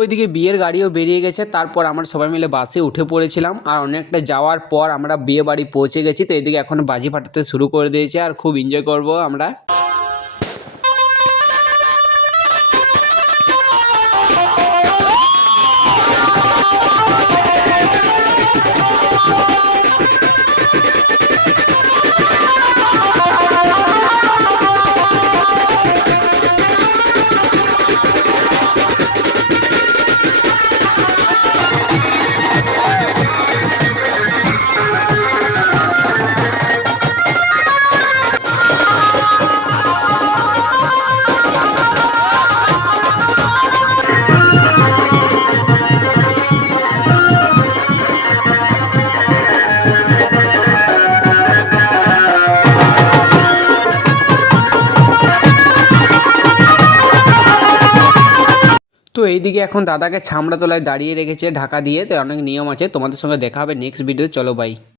ওইদিকে বিয়ের গাড়িও বেরিয়ে গেছে। তারপর আমরা সবাই মিলে বাসে উঠে পড়েছিলাম আর অনেকটা যাওয়ার পর আমরা বিয়ে বাড়ি পৌঁছে গেছি। তো এদিকে এখন বাজি ফাটাতে শুরু করে দিয়েছে আর খুব এনজয় করব আমরা। তো এইদিকে এখন দাদাকে ছামড়া তলায় দাঁড়িয়ে রেখেছে ঢাকা দিয়ে। তো অনেক নিয়ম আছে, তোমাদের সঙ্গে দেখা হবে নেক্সট ভিডিও। চলো বাই।